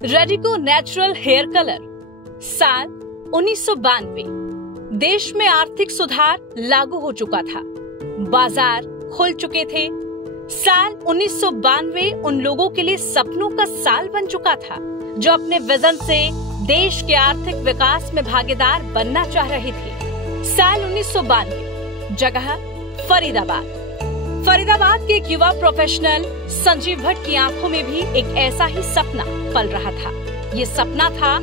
Radico natural hair colour. साल 1992। देश में आर्थिक सुधार लागू हो चुका था, बाजार खुल चुके थे। साल 1992 उन लोगों के लिए सपनों का साल बन चुका था जो अपने विजन से देश के आर्थिक विकास में भागीदार बनना चाह रहे थे। साल 1992, जगह फरीदाबाद। फरीदाबाद के एक युवा प्रोफेशनल संजीव भट्ट की आंखों में भी एक ऐसा ही सपना पल रहा था। ये सपना था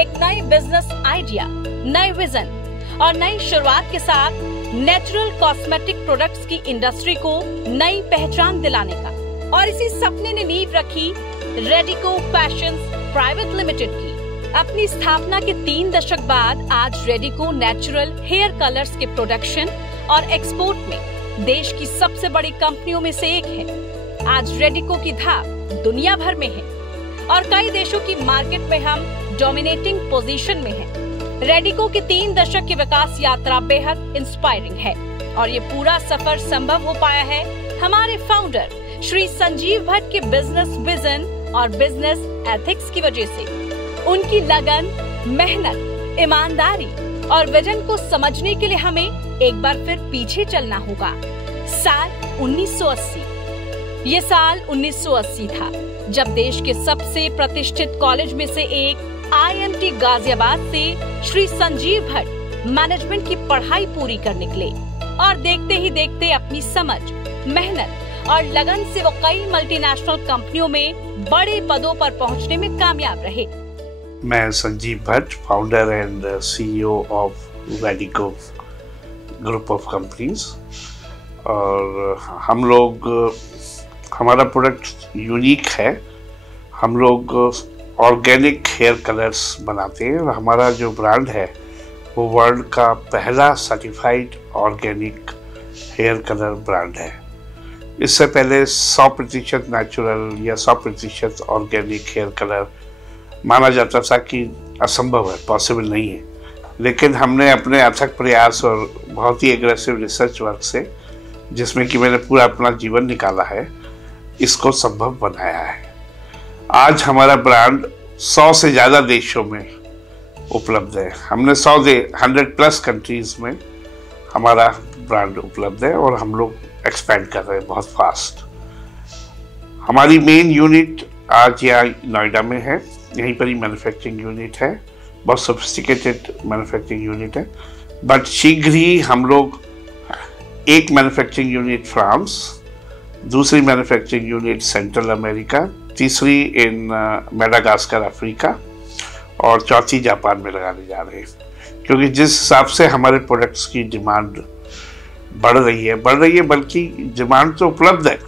एक नए बिजनेस आइडिया, नए विजन और नई शुरुआत के साथ नेचुरल कॉस्मेटिक प्रोडक्ट्स की इंडस्ट्री को नई पहचान दिलाने का। और इसी सपने ने नींव रखी रेडिको फैशंस प्राइवेट लिमिटेड की। अपनी स्थापना के 3 दशक बाद आज रेडिको नेचुरल हेयर कलर्स के प्रोडक्शन और एक्सपोर्ट में देश की सबसे बड़ी कंपनियों में से एक है। आज रेडिको की धाक दुनिया भर में है और कई देशों की मार्केट में हम डोमिनेटिंग पोजीशन में हैं। रेडिको की 3 दशक की विकास यात्रा बेहद इंस्पायरिंग है और ये पूरा सफर संभव हो पाया है हमारे फाउंडर श्री संजीव भट्ट के बिजनेस विजन और बिजनेस एथिक्स की वजह से। उनकी लगन, मेहनत, ईमानदारी और विजन को समझने के लिए हमें एक बार फिर पीछे चलना होगा। साल 1980। ये साल 1980 था जब देश के सबसे प्रतिष्ठित कॉलेज में से एक IMT गाजियाबाद से श्री संजीव भट्ट मैनेजमेंट की पढ़ाई पूरी कर निकले और देखते ही देखते अपनी समझ, मेहनत और लगन से वो कई मल्टीनेशनल कंपनियों में बड़े पदों पर पहुंचने में कामयाब रहे। मैं Sanjeev Bhatt, founder and CEO of Radico group of companies. और हम लोग, हमारा प्रोडक्ट यूनिक है। हम लोग ऑर्गेनिक हेयर कलर्स बनाते हैं और हमारा जो ब्रांड है वो वर्ल्ड का पहला certified organic hair colour brand है। इससे पहले 100% नेचुरल या 100% ऑर्गेनिक हेयर कलर माना जाता था कि असंभव है, पॉसिबल नहीं है। लेकिन हमने अपने अथक प्रयास और बहुत ही एग्रेसिव रिसर्च वर्क से, जिसमें कि मैंने पूरा अपना जीवन निकाला है, इसको संभव बनाया है। आज हमारा ब्रांड 100 से ज़्यादा देशों में उपलब्ध है। हमने 100+ कंट्रीज़ में हमारा ब्रांड उपलब्ध है और हम लोग एक्सपेंड कर रहे हैं बहुत फास्ट। हमारी मेन यूनिट आज यहाँ नोएडा में है, यहीं पर ही मैन्युफैक्चरिंग यूनिट है। बहुत सोफिस्टिकेटेड मैन्युफैक्चरिंग यूनिट है। बट शीघ्र ही हम लोग एक मैन्युफैक्चरिंग यूनिट फ्रांस, दूसरी मैन्युफैक्चरिंग यूनिट सेंट्रल अमेरिका, तीसरी इन मेडागास्कर अफ्रीका और चौथी जापान में लगाने जा रहे हैं। क्योंकि जिस हिसाब से हमारे प्रोडक्ट्स की डिमांड बढ़ रही है, बल्कि डिमांड तो उपलब्ध है,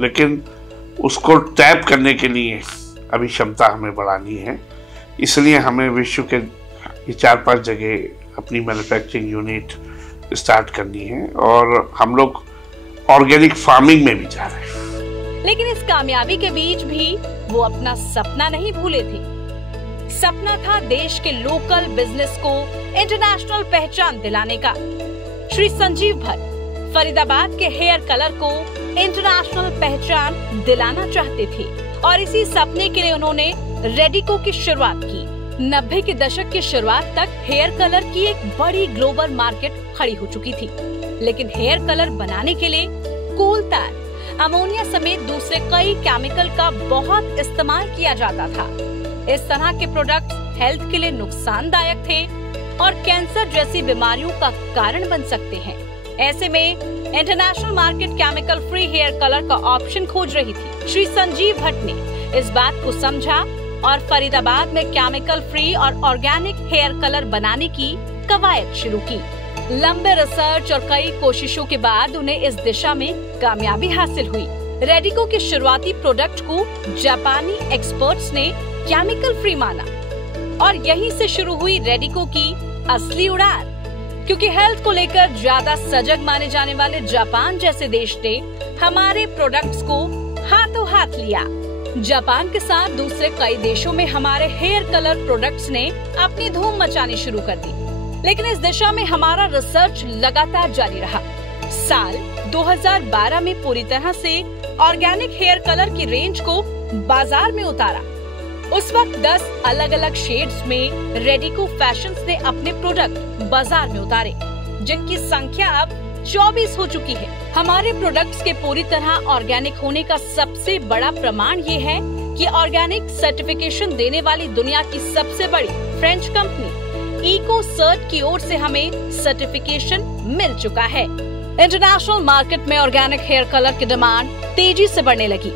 लेकिन उसको टैप करने के लिए अभी क्षमता हमें बढ़ानी है। इसलिए हमें विश्व के 4-5 जगह अपनी मैन्युफैक्चरिंग यूनिट स्टार्ट करनी है और हम लोग ऑर्गेनिक फार्मिंग में भी जा रहे हैं। लेकिन इस कामयाबी के बीच भी वो अपना सपना नहीं भूले थे। सपना था देश के लोकल बिजनेस को इंटरनेशनल पहचान दिलाने का। श्री संजीव भट्ट फरीदाबाद के हेयर कलर को इंटरनेशनल पहचान दिलाना चाहते थे और इसी सपने के लिए उन्होंने रेडिको की शुरुआत की। 90 के दशक की शुरुआत तक हेयर कलर की एक बड़ी ग्लोबल मार्केट खड़ी हो चुकी थी, लेकिन हेयर कलर बनाने के लिए कोलतार, अमोनिया समेत दूसरे कई केमिकल का बहुत इस्तेमाल किया जाता था। इस तरह के प्रोडक्ट हेल्थ के लिए नुकसानदायक थे और कैंसर जैसी बीमारियों का कारण बन सकते हैं। ऐसे में international market chemical free hair colour का ऑप्शन खोज रही थी। श्री संजीव भट्ट ने इस बात को समझा और फरीदाबाद में केमिकल फ्री और ऑर्गेनिक हेयर कलर बनाने की कवायद शुरू की। लंबे रिसर्च और कई कोशिशों के बाद उन्हें इस दिशा में कामयाबी हासिल हुई। रेडिको के शुरुआती प्रोडक्ट को जापानी एक्सपर्ट्स ने केमिकल फ्री माना और यहीं से शुरू हुई रेडिको की असली उड़ान। क्योंकि हेल्थ को लेकर ज्यादा सजग माने जाने वाले जापान जैसे देश ने हमारे प्रोडक्ट्स को हाथों हाथ लिया। जापान के साथ दूसरे कई देशों में हमारे हेयर कलर प्रोडक्ट्स ने अपनी धूम मचानी शुरू कर दी। लेकिन इस दिशा में हमारा रिसर्च लगातार जारी रहा। साल 2012 में पूरी तरह से ऑर्गेनिक हेयर कलर की रेंज को बाजार में उतारा उस वक्त 10 अलग अलग शेड्स में रेडिको फैशंस ने अपने प्रोडक्ट बाजार में उतारे, जिनकी संख्या अब 24 हो चुकी है। हमारे प्रोडक्ट्स के पूरी तरह ऑर्गेनिक होने का सबसे बड़ा प्रमाण ये है कि ऑर्गेनिक सर्टिफिकेशन देने वाली दुनिया की सबसे बड़ी फ्रेंच कंपनी इको सर्ट की ओर से हमें सर्टिफिकेशन मिल चुका है। इंटरनेशनल मार्केट में ऑर्गेनिक हेयर कलर की डिमांड तेजी से बढ़ने लगी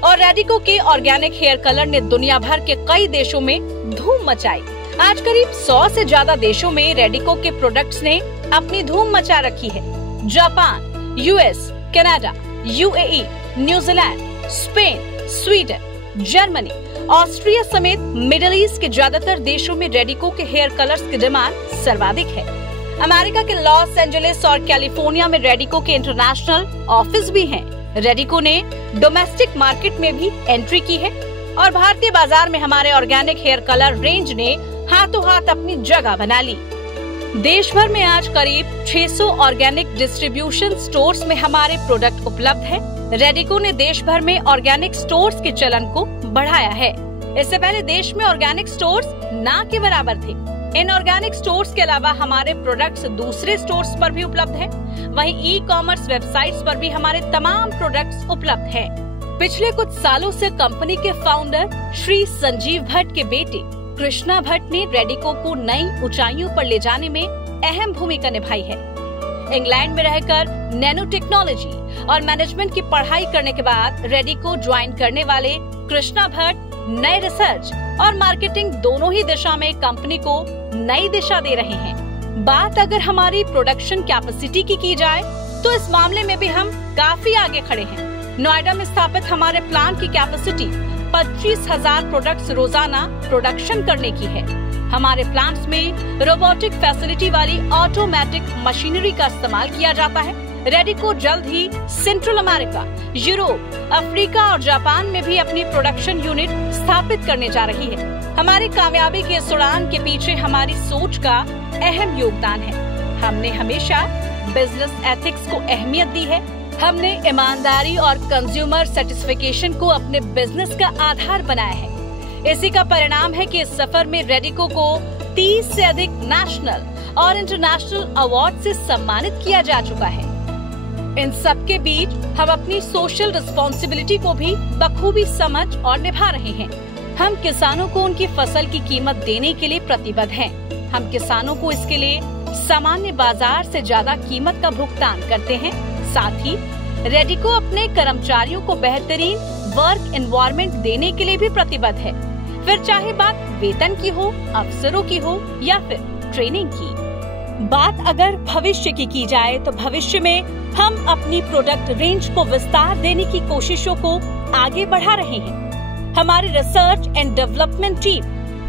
और रेडिको के ऑर्गेनिक हेयर कलर ने दुनिया भर के कई देशों में धूम मचाई। आज करीब 100 से ज्यादा देशों में रेडिको के प्रोडक्ट्स ने अपनी धूम मचा रखी है। Japan, US, Canada, UAE, New Zealand, Spain, Sweden, Germany, Austria समेत मिडिल ईस्ट के ज्यादातर देशों में रेडिको के हेयर कलर्स की डिमांड सर्वाधिक है। अमेरिका के लॉस एंजलिस और कैलिफोर्निया में रेडिको के इंटरनेशनल ऑफिस भी हैं। रेडिको ने डोमेस्टिक मार्केट में भी एंट्री की है और भारतीय बाजार में हमारे ऑर्गेनिक हेयर कलर रेंज ने हाथों हाथ अपनी जगह बना ली। देश भर में आज करीब 600 ऑर्गेनिक डिस्ट्रीब्यूशन स्टोर्स में हमारे प्रोडक्ट उपलब्ध है। रेडिको ने देश भर में ऑर्गेनिक स्टोर्स के चलन को बढ़ाया है। इससे पहले देश में ऑर्गेनिक स्टोर्स ना के बराबर थे। इन ऑर्गेनिक स्टोर्स के अलावा हमारे प्रोडक्ट्स दूसरे स्टोर्स पर भी उपलब्ध है। वहीं ई कॉमर्स वेबसाइट्स पर भी हमारे तमाम प्रोडक्ट्स उपलब्ध हैं। पिछले कुछ सालों से कंपनी के फाउंडर श्री संजीव भट्ट के बेटे कृष्णा भट्ट ने रेडिको को नई ऊंचाइयों पर ले जाने में अहम भूमिका निभाई है। इंग्लैंड में रहकर नैनो टेक्नोलॉजी और मैनेजमेंट की पढ़ाई करने के बाद रेडिको ज्वाइन करने वाले कृष्णा भट्ट नए रिसर्च और मार्केटिंग दोनों ही दिशा में कंपनी को नई दिशा दे रहे हैं। बात अगर हमारी प्रोडक्शन कैपेसिटी की जाए तो इस मामले में भी हम काफी आगे खड़े हैं। नोएडा में स्थापित हमारे प्लांट की कैपेसिटी 25,000 प्रोडक्ट्स रोजाना प्रोडक्शन करने की है। हमारे प्लांट्स में रोबोटिक फैसिलिटी वाली ऑटोमेटिक मशीनरी का इस्तेमाल किया जाता है। रेडिको जल्द ही सेंट्रल अमेरिका, यूरोप, अफ्रीका और जापान में भी अपनी प्रोडक्शन यूनिट स्थापित करने जा रही है। हमारी कामयाबी के इस उड़ान के पीछे हमारी सोच का अहम योगदान है। हमने हमेशा बिजनेस एथिक्स को अहमियत दी है। हमने ईमानदारी और कंज्यूमर सेटिस्फिकेशन को अपने बिजनेस का आधार बनाया है। इसी का परिणाम है कि इस सफर में रेडिको को 30 से अधिक नेशनल और इंटरनेशनल अवार्ड से सम्मानित किया जा चुका है। इन सब के बीच हम अपनी सोशल रिस्पॉन्सिबिलिटी को भी बखूबी समझ और निभा रहे हैं। हम किसानों को उनकी फसल की कीमत देने के लिए प्रतिबद्ध हैं। हम किसानों को इसके लिए सामान्य बाजार से ज्यादा कीमत का भुगतान करते हैं। साथ ही रेडिको अपने कर्मचारियों को बेहतरीन वर्क एनवायरनमेंट देने के लिए भी प्रतिबद्ध है, फिर चाहे बात वेतन की हो, अफसरों की हो या फिर ट्रेनिंग की। बात अगर भविष्य की जाए तो भविष्य में हम अपनी प्रोडक्ट रेंज को विस्तार देने की कोशिशों को आगे बढ़ा रहे हैं। हमारी रिसर्च एंड डेवलपमेंट टीम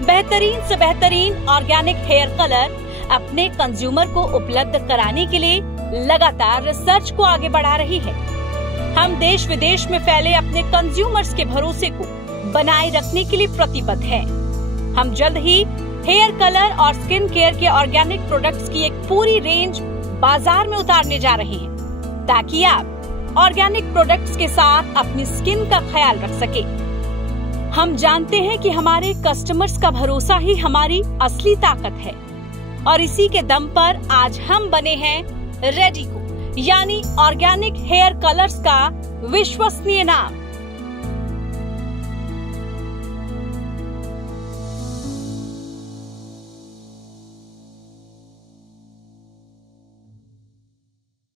बेहतरीन से बेहतरीन ऑर्गेनिक हेयर कलर अपने कंज्यूमर को उपलब्ध कराने के लिए लगातार रिसर्च को आगे बढ़ा रही है। हम देश विदेश में फैले अपने कंज्यूमर्स के भरोसे को बनाए रखने के लिए प्रतिबद्ध हैं। हम जल्द ही हेयर कलर और स्किन केयर के ऑर्गेनिक प्रोडक्ट्स की एक पूरी रेंज बाजार में उतारने जा रहे हैं, ताकि आप ऑर्गेनिक प्रोडक्ट्स के साथ अपनी स्किन का ख्याल रख सके। हम जानते हैं कि हमारे कस्टमर्स का भरोसा ही हमारी असली ताकत है और इसी के दम पर आज हम बने हैं रेडिको, यानी ऑर्गेनिक हेयर कलर्स का विश्वसनीय नाम।